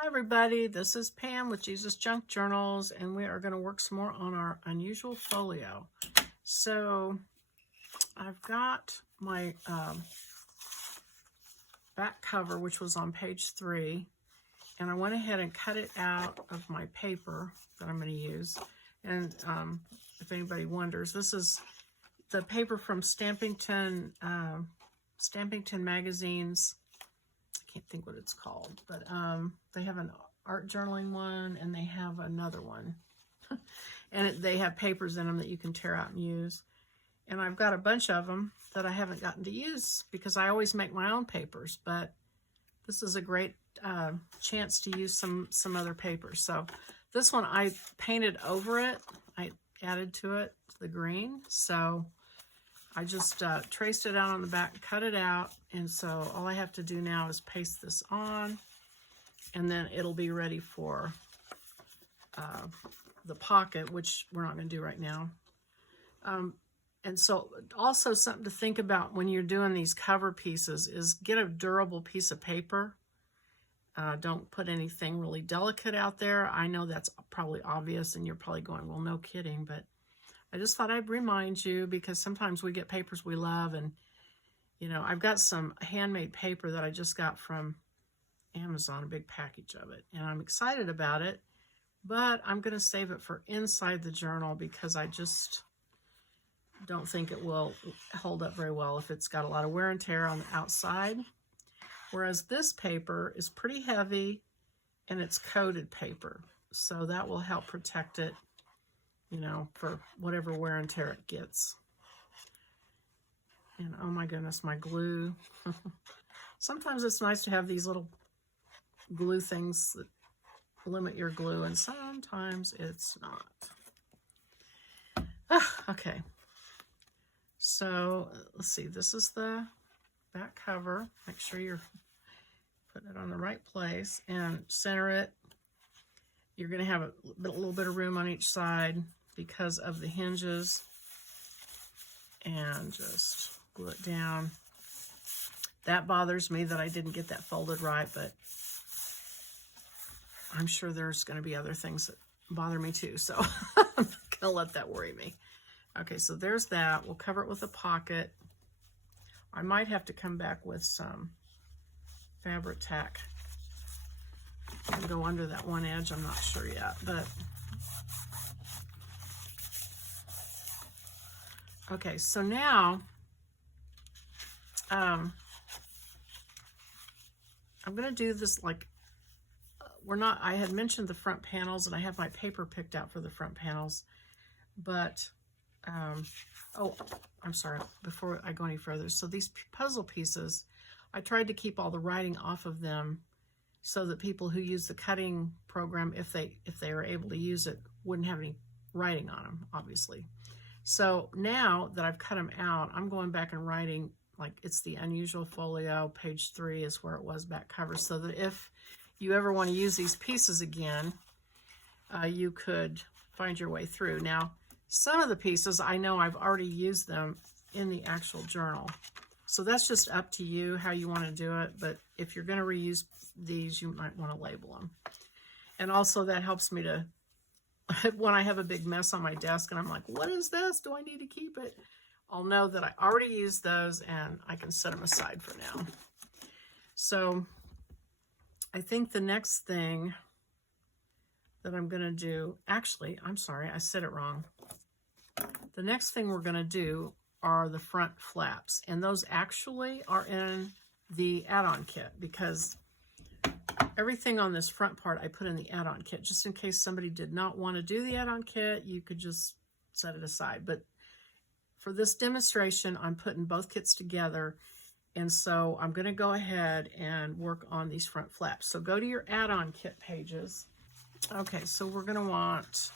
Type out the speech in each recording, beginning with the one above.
Hi everybody, this is Pam with Jesus Junk Journals, and we are going to work some more on our unusual folio. So I've got my back cover, which was on page 3, and I went ahead and cut it out of my paper that I'm going to use. And if anybody wonders, this is the paper from Stampington Magazine's. I can't think what it's called, but they have an art journaling one and they have another one. And they have papers in them that you can tear out and use. And I've got a bunch of them that I haven't gotten to use because I always make my own papers, but this is a great chance to use some other papers. So this one I painted over it. I added to it the green. So I just traced it out on the back, cut it out, and so all I have to do now is paste this on, and then it'll be ready for the pocket, which we're not going to do right now. And so also something to think about when you're doing these cover pieces is get a durable piece of paper. Don't put anything really delicate out there. I know that's probably obvious, and you're probably going, well, no kidding, but I just thought I'd remind you because sometimes we get papers we love, and you know, I've got some handmade paper that I just got from Amazon, a big package of it, and I'm excited about it, but I'm going to save it for inside the journal because I just don't think it will hold up very well if it's got a lot of wear and tear on the outside. Whereas this paper is pretty heavy and it's coated paper, so that will help protect it, you know, for whatever wear and tear it gets. And oh my goodness, my glue. Sometimes it's nice to have these little glue things that limit your glue, and sometimes it's not. Okay. So let's see, this is the back cover. Make sure you're putting it on the right place and center it. You're going to have a little bit of room on each side because of the hinges, and just glue it down. That bothers me that I didn't get that folded right, but I'm sure there's going to be other things that bother me too, so I'm not going to let that worry me. Okay, so there's that. We'll cover it with a pocket. I might have to come back with some fabric tack and go under that one edge. I'm not sure yet, but okay, so now I'm going to do this like, I had mentioned the front panels, and I have my paper picked out for the front panels, but, oh, I'm sorry, before I go any further. So these puzzle pieces, I tried to keep all the writing off of them so that people who use the cutting program, if they are able to use it, wouldn't have any writing on them, obviously. So now that I've cut them out, I'm going back and writing, like it's the unusual folio, page 3 is where it was back cover, so that if you ever want to use these pieces again, you could find your way through. Now, some of the pieces, I know I've already used them in the actual journal. So that's just up to you how you want to do it. But if you're going to reuse these, you might want to label them. And also that helps me to, when I have a big mess on my desk and I'm like, what is this? Do I need to keep it? I'll know that I already used those and I can set them aside for now. So I think the next thing that I'm going to do, actually, I'm sorry, I said it wrong. The next thing we're going to do are the front flaps, and those actually are in the add-on kit because everything on this front part I put in the add-on kit just in case somebody did not want to do the add-on kit. You could just set it aside, but for this demonstration I'm putting both kits together, and so I'm going to go ahead and work on these front flaps. So go to your add-on kit pages. Okay, so we're going to want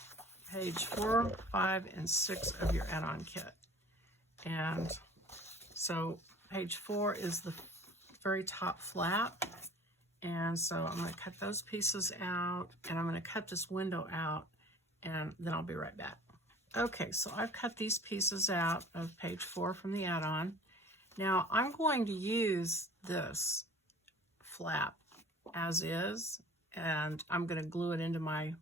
page 4, 5, and 6 of your add-on kit. And so page 4 is the very top flap. And so I'm going to cut those pieces out, and I'm going to cut this window out, and then I'll be right back. Okay, so I've cut these pieces out of page 4 from the add-on. Now I'm going to use this flap as is, and I'm going to glue it into my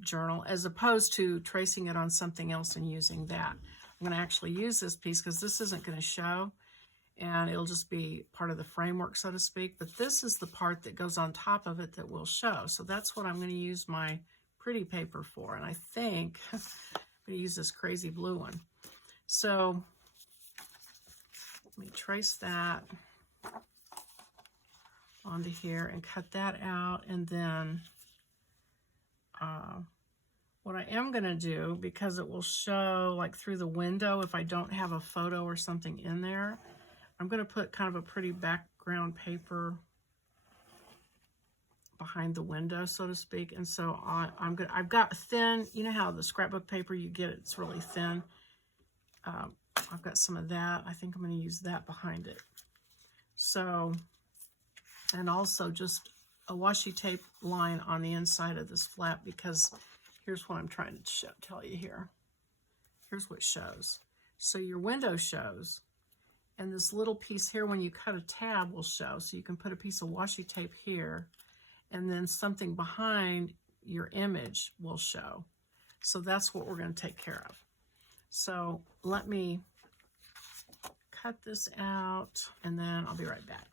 journal, as opposed to tracing it on something else and using that. I'm going to actually use this piece because this isn't going to show, and it'll just be part of the framework, so to speak. But this is the part that goes on top of it that will show. So that's what I'm going to use my pretty paper for. And I think I'm going to use this crazy blue one. So let me trace that onto here and cut that out. And then what I am going to do, because it will show like through the window if I don't have a photo or something in there, I'm going to put kind of a pretty background paper behind the window, so to speak. And so I've got thin, you know how the scrapbook paper you get, it's really thin. I've got some of that. I think I'm going to use that behind it. So, and also just a washi tape line on the inside of this flap, because here's what I'm trying to tell you here. Here's what shows. So your window shows, and this little piece here, when you cut a tab, will show. So you can put a piece of washi tape here, and then something behind your image will show. So that's what we're going to take care of. So let me cut this out, and then I'll be right back.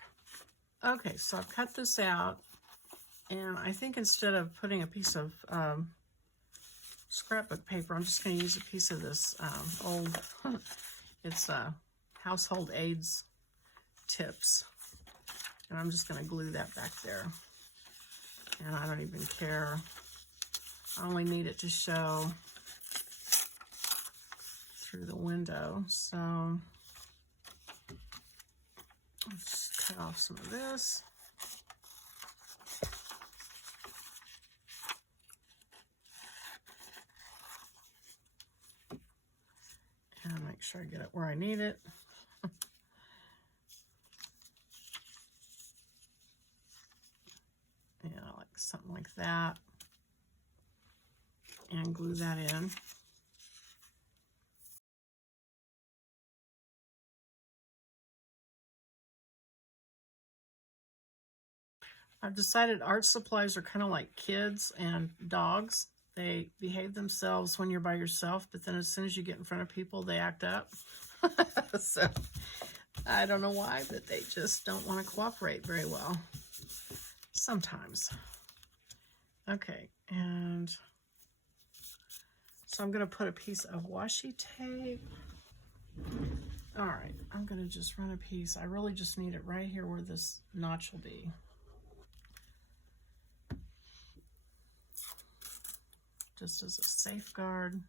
Okay, so I've cut this out, and I think instead of putting a piece of scrapbook paper, I'm just going to use a piece of this old, it's household aids tips, and I'm just going to glue that back there. And I don't even care. I only need it to show through the window. So let's just cut off some of this. And make sure I get it where I need it. Yeah, like something like that. And glue that in. I've decided art supplies are kind of like kids and dogs. They behave themselves when you're by yourself, but then as soon as you get in front of people, they act up. So I don't know why, but they just don't want to cooperate very well sometimes. Okay, and so I'm going to put a piece of washi tape. All right, I'm going to just run a piece. I really just need it right here where this notch will be. Just as a safeguard,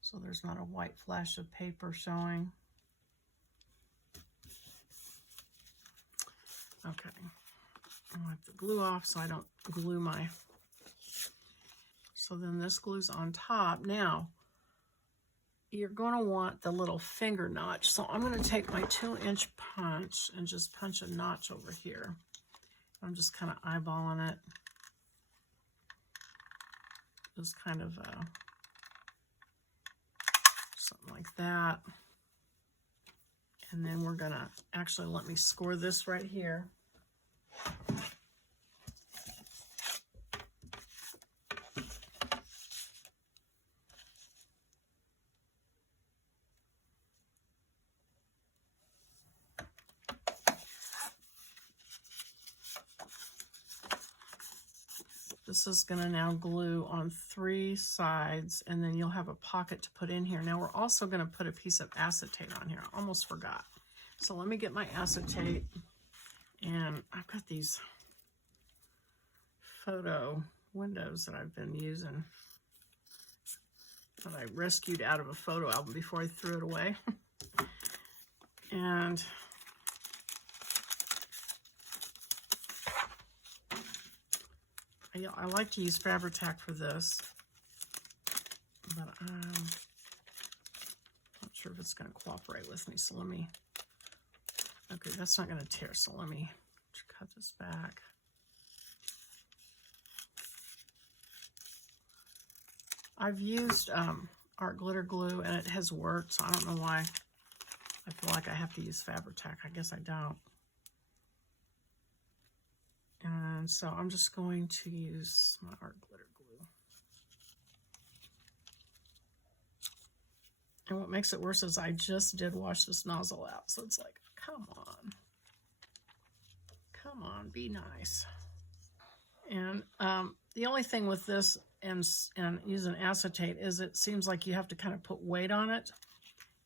so there's not a white flash of paper showing. Okay, I'll wipe the glue off so I don't glue my, so then this glue's on top. Now, you're going to want the little finger notch, so I'm going to take my 2-inch punch and just punch a notch over here. I'm just kind of eyeballing it. Just kind of something like that. And then we're gonna, actually let me score this right here. This is going to now glue on 3 sides, and then you'll have a pocket to put in here. Now we're also going to put a piece of acetate on here. I almost forgot. So let me get my acetate, and I've got these photo windows that I've been using that I rescued out of a photo album before I threw it away. And I like to use Fabri-Tac for this, but I'm not sure if it's going to cooperate with me. So let me, okay, that's not going to tear. So let me cut this back. I've used art glitter glue, and it has worked, so I don't know why I feel like I have to use Fabri-Tac. I guess I don't. And so I'm just going to use my art glitter glue. And what makes it worse is I just did wash this nozzle out. So it's like, come on. Come on, be nice. And the only thing with this and using acetate is it seems like you have to kind of put weight on it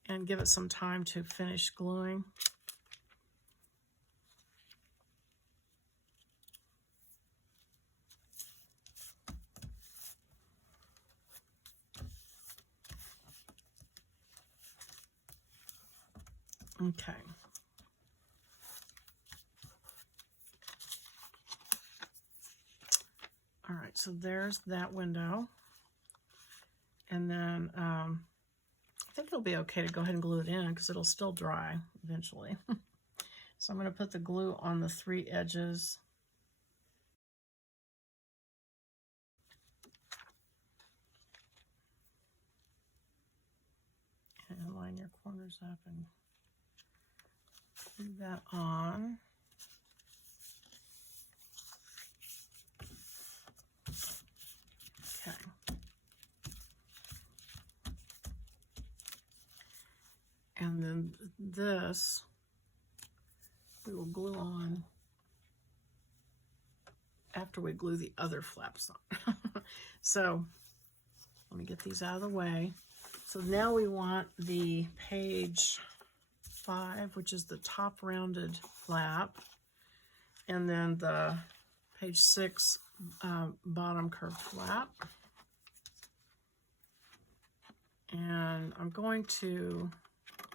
and give it some time to finish gluing. Okay. All right, so there's that window. And then I think it'll be okay to go ahead and glue it in because it'll still dry eventually. So I'm going to put the glue on the 3 edges. And line your corners up and glue that on. Okay. And then this we will glue on after we glue the other flaps on. So let me get these out of the way. So now we want the page 5, which is the top rounded flap, and then the page 6 bottom curved flap. And I'm going to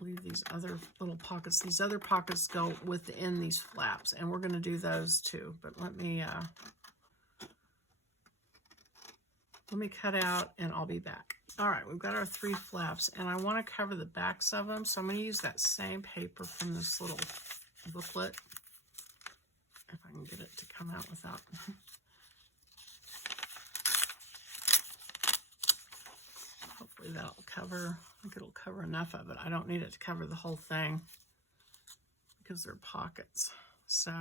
leave these other little pockets. These other pockets go within these flaps, and we're going to do those too. But let me cut out, and I'll be back. All right, we've got our 3 flaps, and I want to cover the backs of them, so I'm going to use that same paper from this little booklet, if I can get it to come out without. Hopefully that'll cover. I think it'll cover enough of it. I don't need it to cover the whole thing because they're pockets. So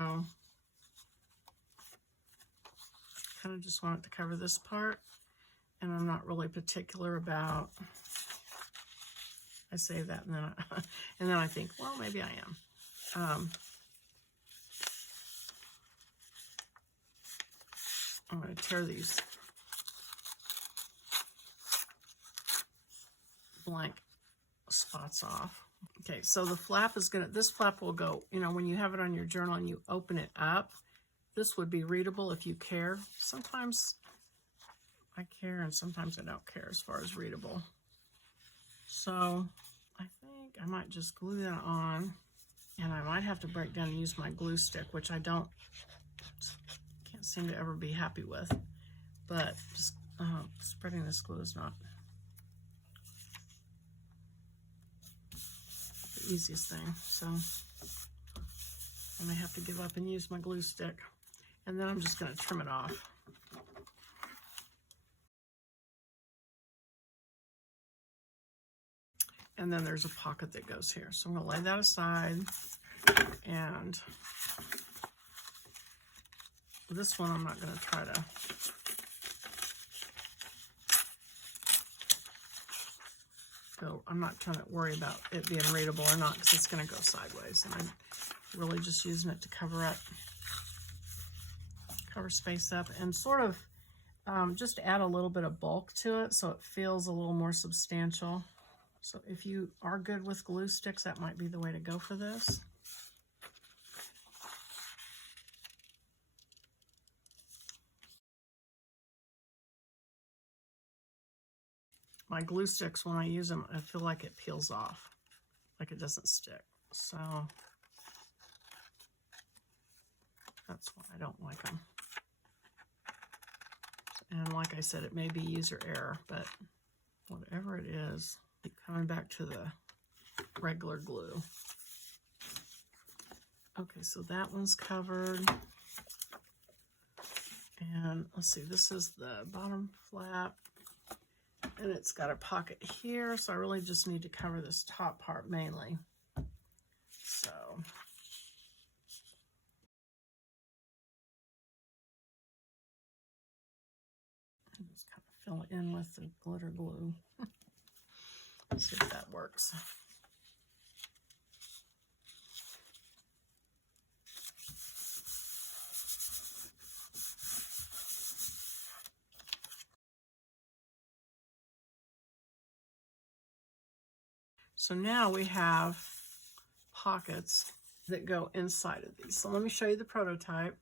kind of just want it to cover this part, and I'm not really particular about. I say that, and then I think, well, maybe I am. I'm going to tear these blank spots off. Okay, so the flap is this flap will go, when you have it on your journal and you open it up, this would be readable if you care. Sometimes I care and sometimes I don't care as far as readable. So I think I might just glue that on, and I might have to break down and use my glue stick, which I can't seem to ever be happy with, but just spreading this glue is not easiest thing, so I may have to give up and use my glue stick, and then I'm just going to trim it off. And then there's a pocket that goes here, so I'm going to lay that aside, and this one I'm not going to try to go, I'm not trying to worry about it being readable or not, because it's going to go sideways, and I'm really just using it to cover space up, and sort of just add a little bit of bulk to it so it feels a little more substantial. So if you are good with glue sticks, that might be the way to go for this. My glue sticks, when I use them, I feel like it peels off, like it doesn't stick. So that's why I don't like them. And like I said, it may be user error, but whatever it is, keep coming back to the regular glue. Okay, so that one's covered. And let's see, this is the bottom flap. And it's got a pocket here, so I really just need to cover this top part mainly. So fill it in with the glitter glue. Let's see if that works. So now we have pockets that go inside of these. So let me show you the prototype.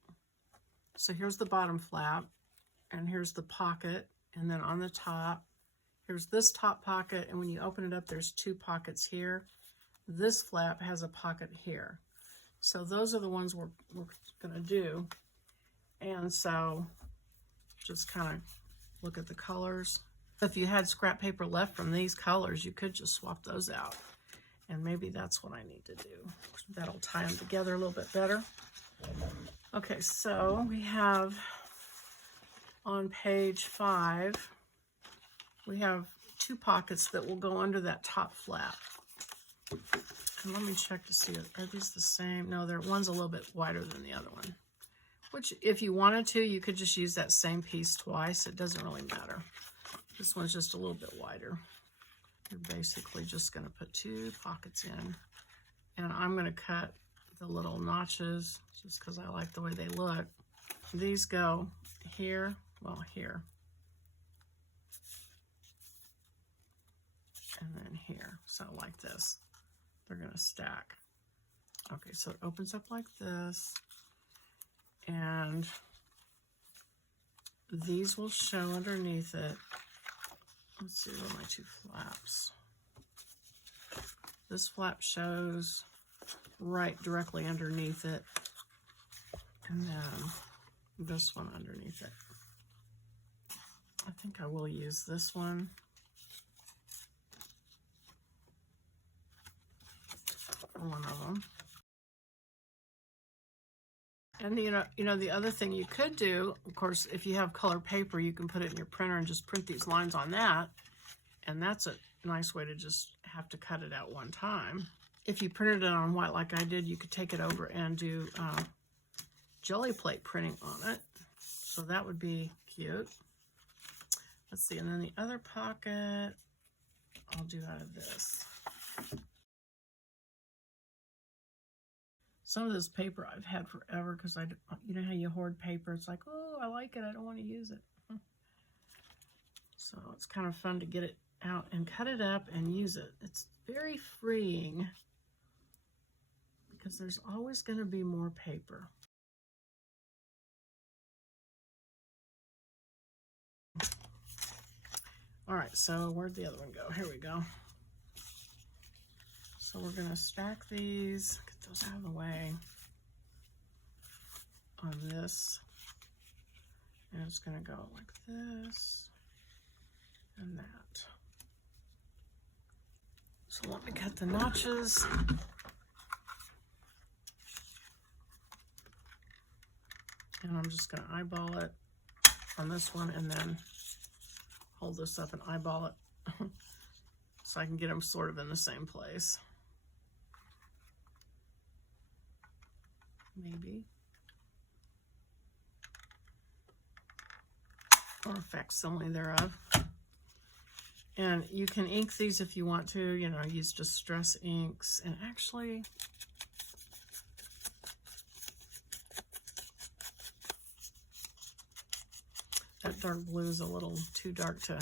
So here's the bottom flap, and here's the pocket, and then on the top, here's this top pocket, and when you open it up, there's two pockets here. This flap has a pocket here. So those are the ones we're gonna do. And so just kind of look at the colors. If you had scrap paper left from these colors, you could just swap those out. And maybe that's what I need to do. That'll tie them together a little bit better. Okay, so we have on page 5, we have two pockets that will go under that top flap. And let me check to see, are these the same? No, one's a little bit wider than the other one. Which, if you wanted to, you could just use that same piece twice. It doesn't really matter. This one's just a little bit wider. You're basically just going to put two pockets in. And I'm going to cut the little notches just because I like the way they look. These go here, well, here. And then here. So like this. They're going to stack. Okay, so it opens up like this. And these will show underneath it. Let's see, what are my two flaps? This flap shows right directly underneath it. And then this one underneath it. I think I will use this one. For one of them. And you know, the other thing you could do, of course, if you have colored paper, you can put it in your printer and just print these lines on that. And that's a nice way to just have to cut it out one time. If you printed it on white like I did, you could take it over and do jelly plate printing on it. So that would be cute. Let's see, and then the other pocket, I'll do out of this. Some of this paper I've had forever because you know how you hoard paper? It's like, oh, I like it. I don't want to use it. So it's kind of fun to get it out and cut it up and use it. It's very freeing because there's always going to be more paper. All right, so where'd the other one go? Here we go. So we're going to stack these, get those out of the way on this. And it's going to go like this and that. So let me cut the notches. And I'm just going to eyeball it on this one and then hold this up and eyeball it so I can get them sort of in the same place. Maybe. Or a facsimile thereof. And you can ink these if you want to, you know, use distress inks. And actually, that dark blue is a little too dark to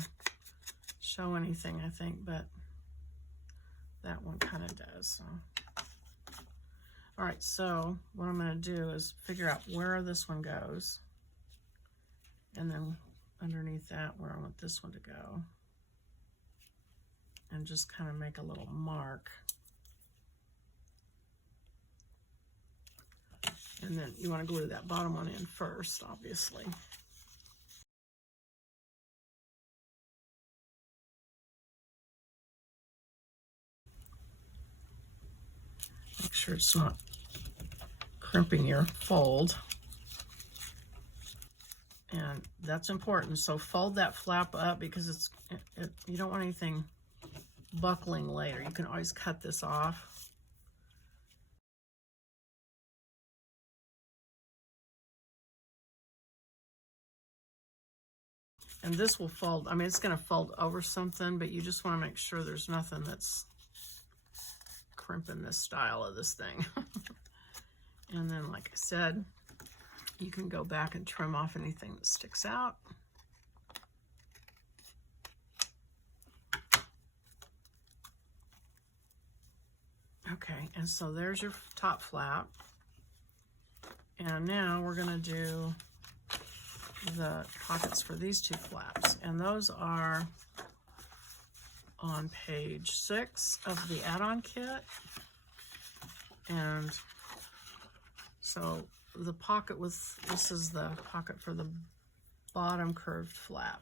show anything, I think, but that one kind of does. So. All right, so what I'm going to do is figure out where this one goes, and then underneath that where I want this one to go, and just kind of make a little mark. And then you want to glue that bottom one in first, obviously. Make sure it's not crimping your fold. And that's important. So fold that flap up because you don't want anything buckling later. You can always cut this off. And this will fold, I mean, it's going to fold over something, but you just want to make sure there's nothing that's crimping this style of this thing. And then, like I said, you can go back and trim off anything that sticks out. Okay, and so there's your top flap. And now we're going to do the pockets for these two flaps. And those are on page 6 of the add-on kit. And so the pocket this is the pocket for the bottom curved flap.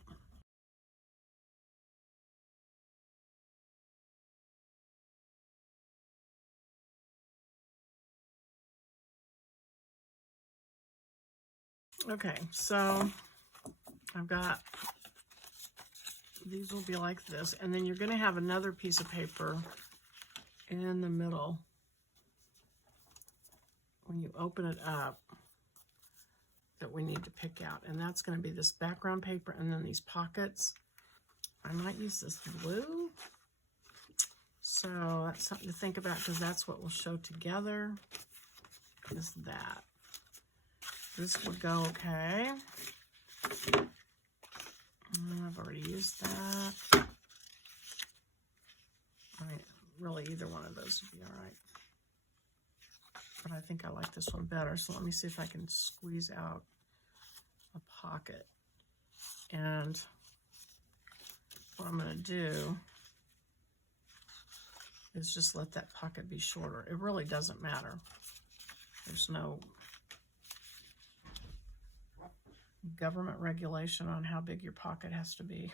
Okay, so I've got, these will be like this, and then you're going to have another piece of paper in the middle when you open it up that we need to pick out, and that's going to be this background paper and then these pockets. I might use this blue, so that's something to think about because that's what we'll show together, is that. This would go okay. I've already used that. I mean, really either one of those would be all right. But I think I like this one better. So let me see if I can squeeze out a pocket. And what I'm going to do is just let that pocket be shorter. It really doesn't matter. There's no government regulation on how big your pocket has to be.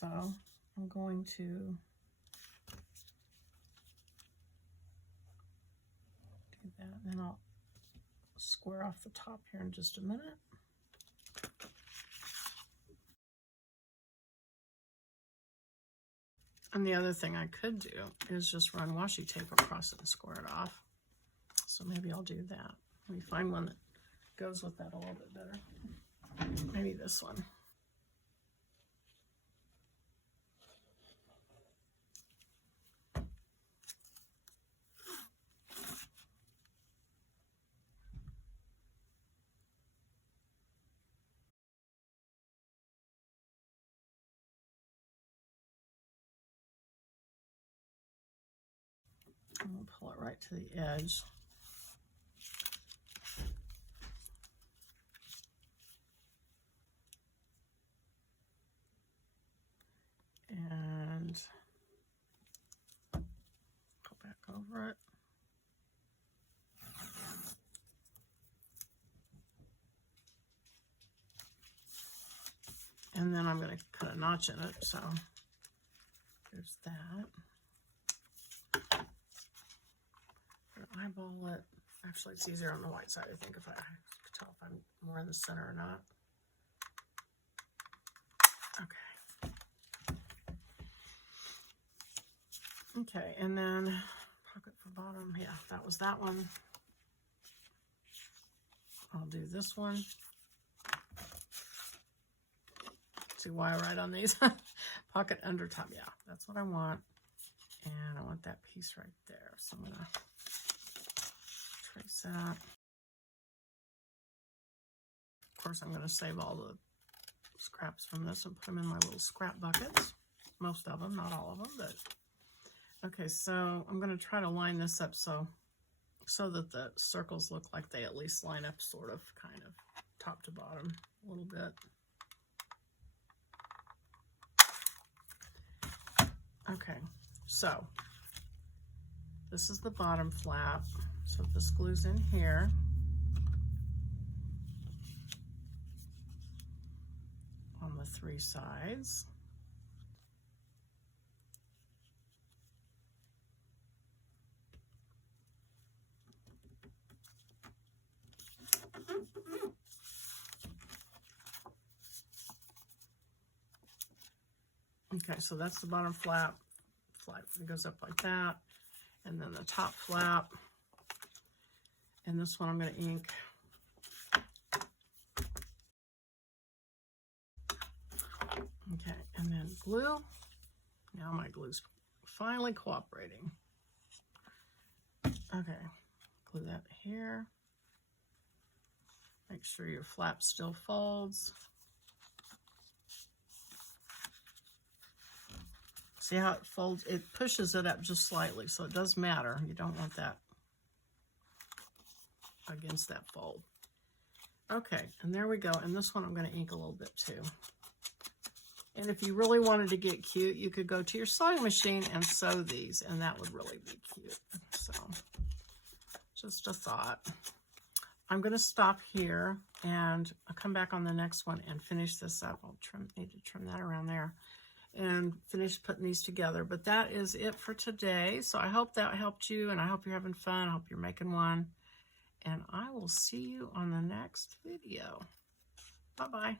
So I'm going to do that, and then I'll square off the top here in just a minute. And the other thing I could do is just run washi tape across it and square it off. So maybe I'll do that. Let me find one that goes with that a little bit better. Maybe this one. I'm going to pull it right to the edge. And go back over it. And then I'm going to cut a notch in it, so there's that. Eyeball it. Actually, it's easier on the white side, I think, if I can tell if I'm more in the center or not. Okay. Okay, and then pocket for bottom. Yeah, that was that one. I'll do this one. See why I write on these? Pocket under top. Yeah, that's what I want. And I want that piece right there. So I'm going to trace that. Of course, I'm going to save all the scraps from this and put them in my little scrap buckets. Most of them, not all of them, but okay. So I'm going to try to line this up so that the circles look like they at least line up, sort of, kind of, top to bottom a little bit. Okay, so this is the bottom flap. So this glues in here. On the 3 sides. Okay, so that's the bottom flap. It goes up like that. And then the top flap And this one I'm going to ink. Okay, and then glue. Now my glue's finally cooperating. Okay, glue that here. Make sure your flap still folds. See how it folds? It pushes it up just slightly, so it does matter. You don't want that against that fold. Okay, and there we go. And this one I'm going to ink a little bit too. And if you really wanted to get cute, you could go to your sewing machine and sew these, and that would really be cute. So, just a thought. I'm going to stop here, and I'll come back on the next one and finish this up. I'll need to trim that around there and finish putting these together. But that is it for today. So I hope that helped you, and I hope you're having fun. I hope you're making one. And I will see you on the next video. Bye-bye.